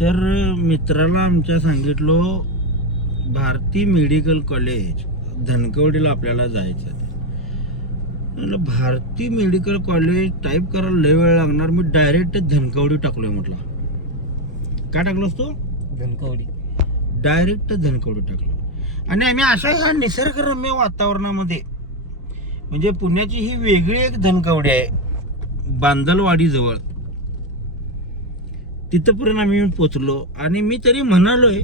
तर मित्राला आमच्या सांगितलो भारती मेडिकल कॉलेज धनकवडीला आपल्याला जायचं आहे. म्हणलं भारती मेडिकल कॉलेज टाईप करायला लय वेळ लागणार, मी डायरेक्ट धनकवडी टाकलोय. म्हटलं काय टाकलोस तू? धनकवडी. डायरेक्ट धनकवडी टाकलो. आणि आम्ही अशा ह्या निसर्गरम्य वातावरणामध्ये, म्हणजे पुण्याची ही वेगळी एक धनकवडी आहे बांदलवाडी जवळ, तिथपर्यंत आम्ही पोचलो. आणि मी तरी म्हणालोय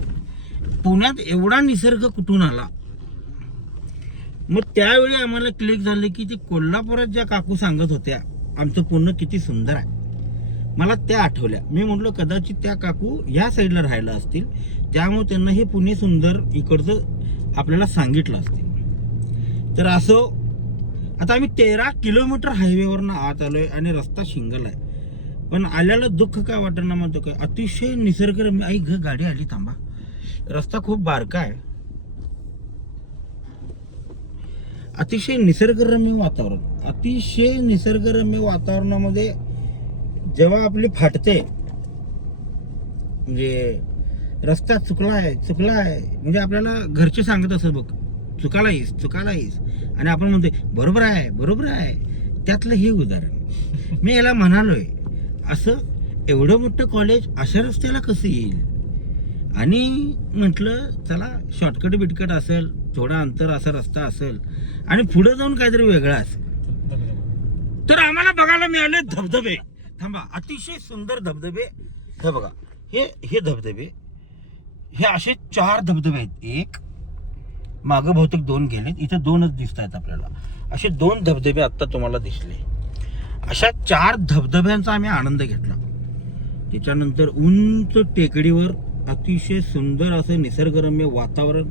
पुण्यात एवढा निसर्ग कुठून आला. मग त्यावेळी आम्हाला क्लिक झाले की ते कोल्हापुरात ज्या काकू सांगत होत्या आमचं पुणे किती सुंदर आहे, मला त्या आठवल्या. मी म्हटलो कदाचित त्या काकू या साईडला राहायला असतील, त्यामुळे त्यांना हे पुणे सुंदर इकडचं आपल्याला सांगितलं असतील. तर असं आता आम्ही 13 किलोमीटर हायवेवरनं आत आलोय आणि रस्ता शिंगल आहे. पण आल्याला दुःख काय वाटत ना, म्हणतो काय अतिशय निसर्गरम्य. आई ग गाडी आली, थांबा. रस्ता खूप बारका आहे. अतिशय निसर्गरम्य वातावरण, अतिशय निसर्गरम्य वातावरणामध्ये जेव्हा आपली फाटते, म्हणजे रस्ता चुकलाय म्हणजे आपल्याला घरचे सांगत असत बघ, चुकाला येईस, आणि आपण म्हणतोय बरोबर आहे. त्यातलं हे उदाहरण मी याला म्हणालोय. असं एवढं मोठं कॉलेज अशा रस्त्याला कसं येईल. आणि म्हटलं चला शॉर्टकट बिटकट असेल, थोडा अंतर असा रस्ता असेल आणि पुढे जाऊन काहीतरी वेगळा असेल. तर आम्हाला बघायला मिळाले धबधबे. थांबा, अतिशय सुंदर धबधबे. हे बघा, हे धबधबे, हे असे 4 धबधबे आहेत. एक मागं बहुतेक 2 गेलेत, इथे 2च दिसत आहेत आपल्याला. असे 2 धबधबे आता तुम्हाला दिसले. अशा 4 धबधब्यांचा आम्ही आनंद घेतला. त्याच्यानंतर उंच टेकडीवर अतिशय सुंदर असं निसर्गरम्य वातावरण.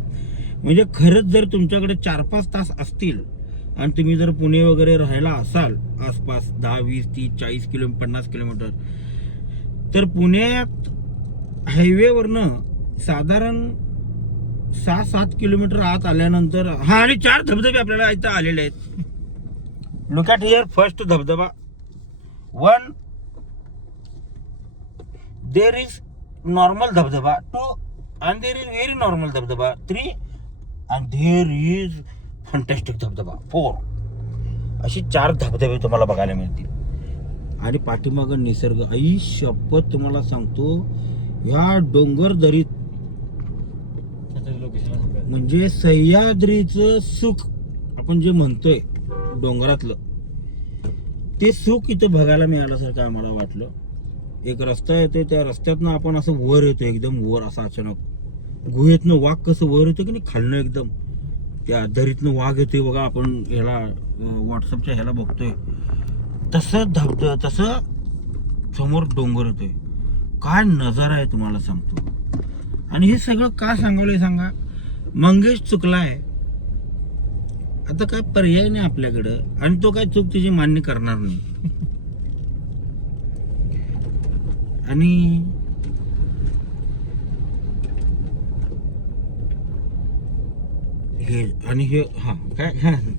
म्हणजे खरंच जर तुमच्याकडे 4-5 तास असतील आणि तुम्ही जर पुणे वगैरे राहायला असाल आसपास 10, 20, 30, 40 किलोमीटर, 50 किलोमीटर, तर पुण्यात हायवेवरनं साधारण 6-7 किलोमीटर आत आल्यानंतर आणि 4 धबधबे आपल्याला इथं आलेले आहेत. Look at here. फर्स्ट धबधबा 1, देर इज नॉर्मल धबधबा 2, and there is very normal धबधबा 3, and there is fantastic धबधबा 4. अशी 4 धबधबे तुम्हाला बघायला मिळतील. आणि पाठीमागं निसर्ग. आई शपथ तुम्हाला सांगतो, या डोंगर दरीत म्हणजे सह्याद्रीचं सुख आपण जे म्हणतोय डोंगरातलं, ते सुख इथं बघायला मिळाल्यासारखं आम्हाला वाटलं. एक रस्ता येतोय, त्या रस्त्यातनं आपण असं वर येतो, एकदम वर असं अचानक गुहेतनं वाघ कसं वर येतो की नाही, खालनं एकदम त्या दरीतनं वाघ येतोय बघा. आपण ह्याला व्हॉट्सअपच्या ह्याला बघतोय तसं समोर डोंगर येतोय. काय नजारा आहे तुम्हाला सांगतो. आणि हे सगळं का सांगवलंय सांगा, मंगेश चुकलाय, आता काय पर्याय नाही आपल्याकडं, आणि तो काय चूक तिची मान्य करणार नाही. आणि हे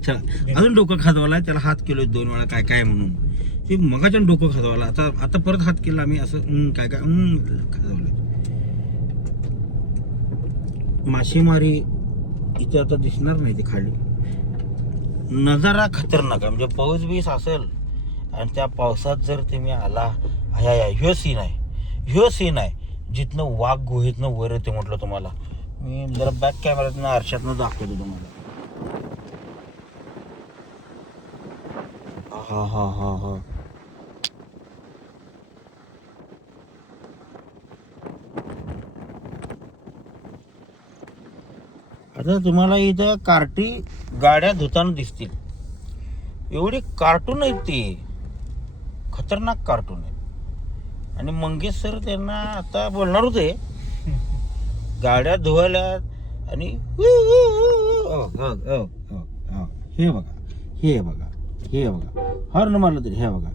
चला अजून डोकं खाजवाला, त्याला हात केलोय 2 वेळा काय म्हणून. ते मगाच्या डोकं खाजवाला, आता परत हात केला मी असं काय खाजवलं. मासेमारी इथे आता दिसणार नाही, ते खाली नजारा खतरनाक आहे. म्हणजे पाऊस बीस असेल आणि त्या पावसात जर तुम्ही आला, ह्यो सीन आहे जिथनं वाघ गुहेतनं वर येते. म्हटलं तुम्हाला मी जरा बॅक कॅमेऱ्यातनं आरशातनं दाखवतो तुम्हाला. हा आता तुम्हाला इथं कार्टी गाड्या धुताना दिसतील. एवढी कार्टून आहेत, ती खतरनाक कार्टून आहेत. आणि मंगेश सर त्यांना आता बोलणार होते गाड्या धुवायला. आणि हे बघा हॉर्न मारलं तरी हे बघा.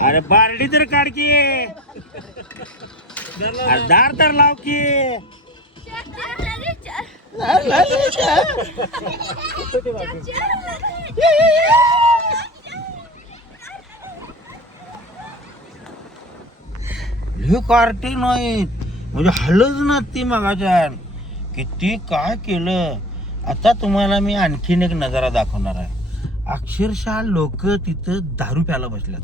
अरे बारडी तर काढ की, दार तर लाव की. हे कार्टे नाहीत, म्हणजे हलच ना ती मगाच्या किती काय केलं. आता तुम्हाला मी आणखीन एक नजारा दाखवणार आहे. अक्षरशः लोक तिथं दारू प्यायला बसल्यात.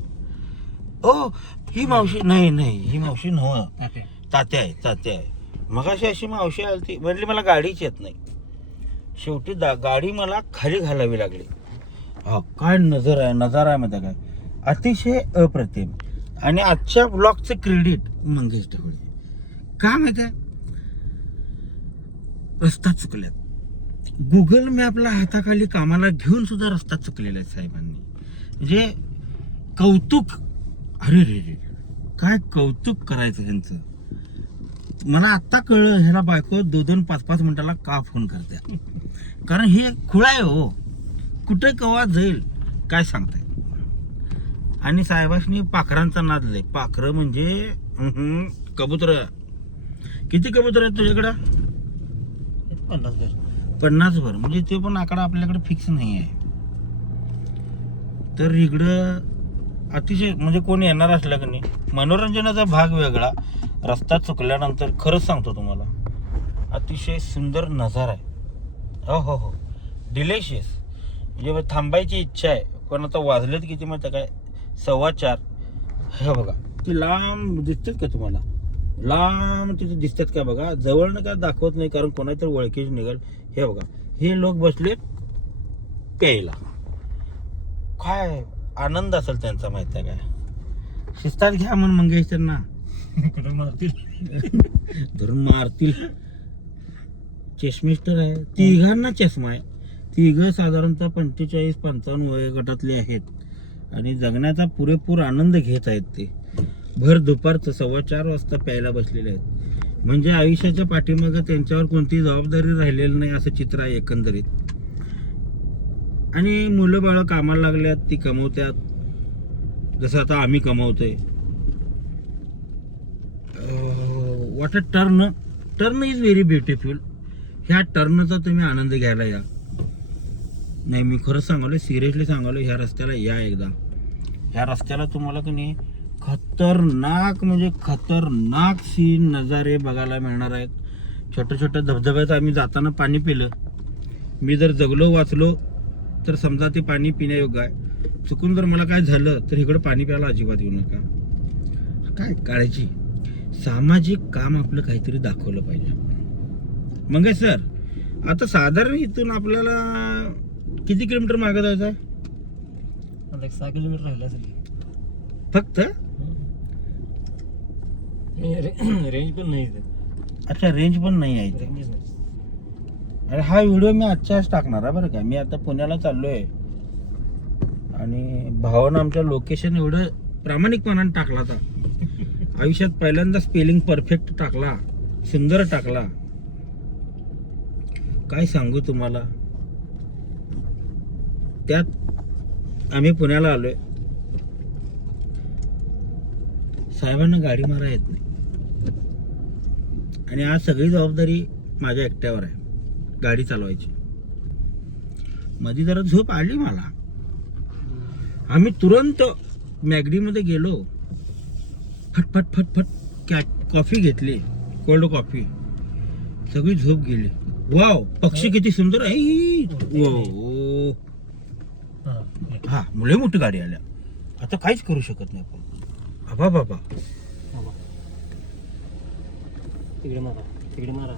ओ ही मावशी नाही ही मावशी नव्ह, तात्या आहे. मगाशी अशी मावशी आली ती म्हटली मला गाडीच येत नाही. शेवटी गाडी मला खाली घालावी लागली. काय नजारा आहे माहिती काय, अतिशय अप्रतिम. आणि आजच्या ब्लॉगचं क्रेडिट मंगेश ढवळे. का माहिती आहे, रस्ता चुकल्यात. गुगल मॅपला हाताखाली कामाला घेऊन सुद्धा रस्ता चुकलेला आहे साहेबांनी. म्हणजे कौतुक, अरे रे काय कौतुक करायचं त्यांचं. मला आत्ता कळलं ह्याला बायको 2-5 मिनिटाला का फोन करते. कारण हे खुळा आहे हो, कुठे कवा जाईल काय सांगताय. आणि साहेबांनी पाखरांचा नाद लय. पाखरं म्हणजे कबूतर. किती कबूतर आहेत तुझ्याकडं? 50 भर. म्हणजे ते पण आकडा आपल्याकडे फिक्स नाही आहे. तर इकडं अतिशय म्हणजे कोणी येणार असलं की नाही, मनोरंजनाचा भाग वेगळा. रस्ता चुकल्यानंतर खरंच सांगतो तुम्हाला अतिशय सुंदर नजारा आहे. हो डिलेशियस. म्हणजे थांबायची इच्छा आहे. पण आता वाजलेत किती माहिती काय, 4:15. हे बघा ती लांब दिसतात का तुम्हाला, लांब तिथे दिसतात का बघा. जवळनं काय दाखवत नाही कारण कोणातरी ओळखीच निघाल. हे बघा हे लोक बसलेत प्यायला. काय आनंद असेल त्यांचा माहिती आहे काय. शिस्तात घ्या म्हणून मंगेश त्यांना धरून मारतील. चष्मिस्टर आहे, तिघांना चष्मा आहे. तिघ साधारणतः 45-55 वयोगटातले आहेत आणि जगण्याचा पुरेपूर आनंद घेत आहेत. ते भर दुपारचं 4:15 वाजता प्यायला बसलेले आहेत. म्हणजे आयुष्याच्या पाठीमागं त्यांच्यावर कोणती जबाबदारी राहिलेली नाही असं चित्र आहे एकंदरीत. आणि मुलं बाळं कामाला लागल्यात, ती कमवतात जसं आता आम्ही कमवतोय. What a turn is very beautiful. ह्या टर्नचा तुम्ही आनंद घ्यायला या. नाही मी खरंच सांगालो, सिरियसली सांगालो, ह्या रस्त्याला या एकदा. ह्या रस्त्याला तुम्हाला की नाही खतरनाक म्हणजे खतरनाक सीन नजारे बघायला मिळणार आहेत. छोट्या धबधब्यात आम्ही जाताना पाणी पिलं. मी जर जगलो वाचलो तर समजा ते पाणी पिण्यायोग्य आहे. चुकून जर मला काय झालं तर इकडं पाणी प्यायला अजिबात येऊ नका. काय काळजी, सामाजिक काम आपलं काहीतरी दाखवलं पाहिजे. मग सर आता साधारण इथून आपल्याला किती किलोमीटर मागे जायचं आहे? 6 किलोमीटर राहिलं असेल फक्त. रेंज पण नाही. अच्छा रेंज पण नाही आहे इथे. अरे हा व्हिडिओ मी आजच्याच टाकणार आहे बरं का. मी आता पुण्याला चाललोय आणि भावानं आमच्या लोकेशन एवढं प्रामाणिकपणाने टाकला होता. आयुष्यात पहिल्यांदा स्पेलिंग परफेक्ट टाकला, सुंदर टाकला. काय सांगू तुम्हाला. त्यात आम्ही पुण्याला आलोय. साहेबांना गाडी मारा येत नाही आणि आज सगळी जबाबदारी माझ्या एकट्यावर आहे गाडी चालवायची. मध्ये जरा झोप आली मला. आम्ही तुरंत मॅगडीमध्ये गेलो, फट कॉफी घेतली, कोल्ड कॉफी. सगळी झोप गेली. वाव पक्षी किती सुंदर आहे. हा मुले मोठी गाडी आल्या. आता काहीच करू शकत नाही आपण. बाबा तिकडे मारा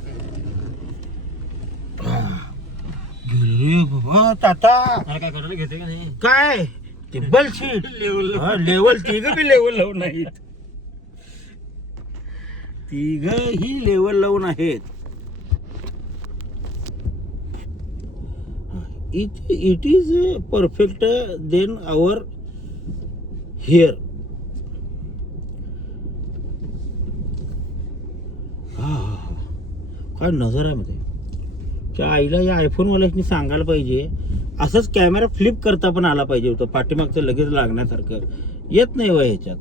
रे बाबा. ताता काय करायला घेते का नाही. काय टिबल शीट लेवल तिघ बी लेवल लावून आहेत. तिघ ही लेवल लावून आहेत. It is perfect then our here. काय नजर आहे मध्ये. त्या आईला या आयफोनवाल्यानी सांगायला पाहिजे असंच कॅमेरा फ्लिप करता पण आला पाहिजे होतं. पाठीमागचं लगेच लागण्यासारखं येत नाही वय ह्याच्यात.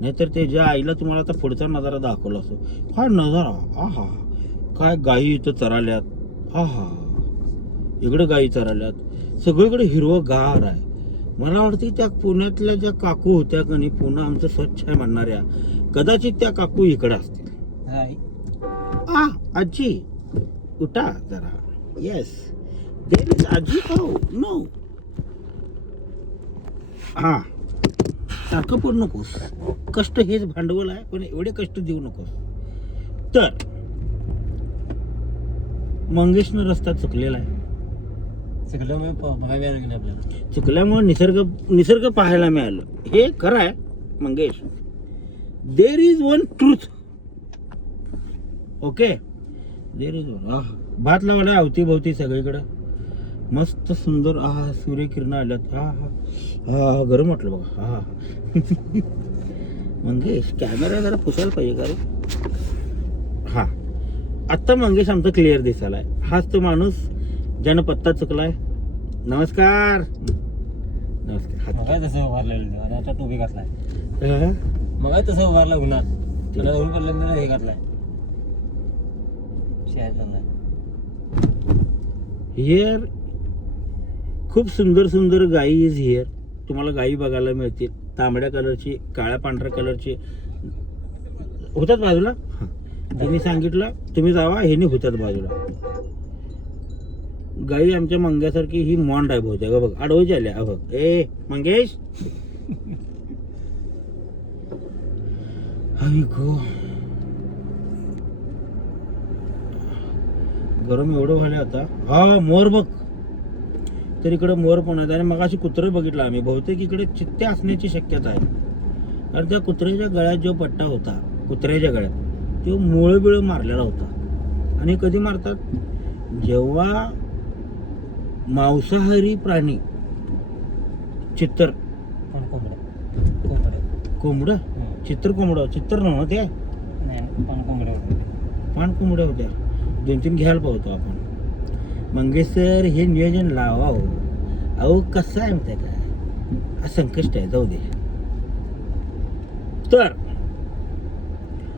नाहीतर ते ज्या आईला तुम्हाला आता पुढचा नजारा दाखवला असतो. काय नजारा. आहा काय गायी इथं चराल्यात. आहा इकडं गायी चराल्यात. सगळीकडे हिरवंगार आहे. मला वाटतं त्या पुण्यातल्या ज्या काकू होत्या का नाही, पुन्हा आमचं स्वच्छ आहे म्हणणाऱ्या, कदाचित त्या काकू इकडे असतील. हाय आ आजी उठा जरा. येस देर इज आजी. हो नो. हा सारखं पडू नकोस. कष्ट हेच भांडवल आहे, पण एवढे कष्ट देऊ नकोस. तर मंगेशनं रस्ता चुकलेला आहे. सगळं मी बघायला मिळालं की नाही आपल्याला. चुकल्यामुळे निसर्ग पाहायला मिळालं. हे खरं आहे Mangesh. There is one truth. Okay there is one. भात लावला अवतीभवती सगळीकडं. मस्त सुंदर. सूर्यकिरण आल्यात. हा गरम वाटलं बघा. हा मंगेश कॅमेरा जरा पुसायला पाहिजे का रे. हा आत्ता मंगेश आमचा क्लिअर दिसायलाय. हाच तो माणूस ज्यानं पत्ता चुकलाय. नमस्कार. नमस्कार. मग तसं उभारलेलं आणि आता टोपी घातलाय. हा. मग तसं उभारला उन्हात. त्याला ऊन पडल्यानंतर हे घातलाय. शहर चाललाय. हिअर खूप सुंदर सुंदर गाई इज हिअर. तुम्हाला गाई बघायला मिळतील. तांबड्या कलरची, काळ्या पांढऱ्या कलरची होतात बाजूला. त्यांनी सांगितलं तुम्ही जावा, हे नाही होतात बाजूला. गाई आमच्या मंग्यासारखी ही मॉन्ड आहे बहुतेक. बघ आडवची आल्या. बघ ए मंगेश. गो गरम एवढं व्हायला आता. हा मोर बघ. तर इकडे मोर पण आहेत. आणि मग अशी कुत्रं बघितलं आम्ही. बहुतेक इकडे चित्त्या असण्याची शक्यता आहे. कारण त्या कुत्र्याच्या गळ्यात जो पट्टा होता, कुत्र्याच्या गळ्यात तो मुळबिळ मारलेला होता. आणि कधी मारतात, जेव्हा मांसाहारी प्राणी चित्तर पण कोंबडं कोंबडं चित्र कोंबडं चित्र नव्हतं ते नाही पण कोंबडं पान कोंबड्या होत्या. 2-3 घ्यायला पाहतो आपण. मंगेश सर हे नियोजन लावा हो. अहो कसं आहे माहिती का, हा संकष्ट आहे. जाऊ दे. तर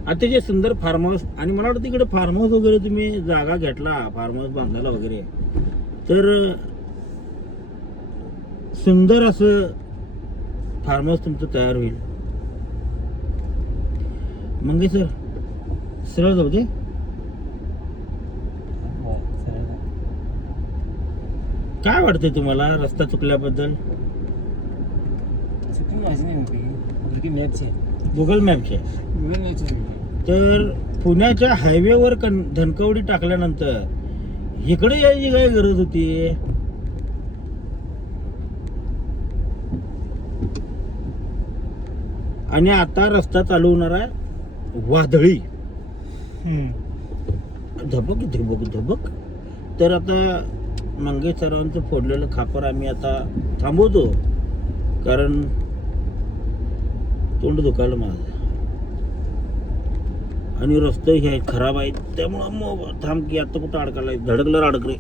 अतिशय सुंदर फार्म हाऊस. आणि मला वाटतं तिकडे फार्म हाऊस वगैरे तुम्ही जागा घेतला फार्म हाऊस बांधायला वगैरे, तर सुंदर असं फार्म हाऊस तुमचं तयार होईल. मंगेश सर सरळ जाऊ दे. काय वाटतंय तुम्हाला रस्ता चुकल्याबद्दल? गुगल मॅपचे. तर पुण्याच्या हायवेवर धनकवडी टाकल्यानंतर इकडे यायची काय गरज होती? आणि आता रस्ता चालू होणार आहे वादळी. धबक धबक धबक. तर आता मंगेश सरांचं फोडलेलं खापर आम्ही आता थांबवतो, कारण तोंड दुखायला माझं. आणि रस्ते हे खराब आहेत, त्यामुळं थांब की आता कुठं अडकायला. धडकलं अडक रे.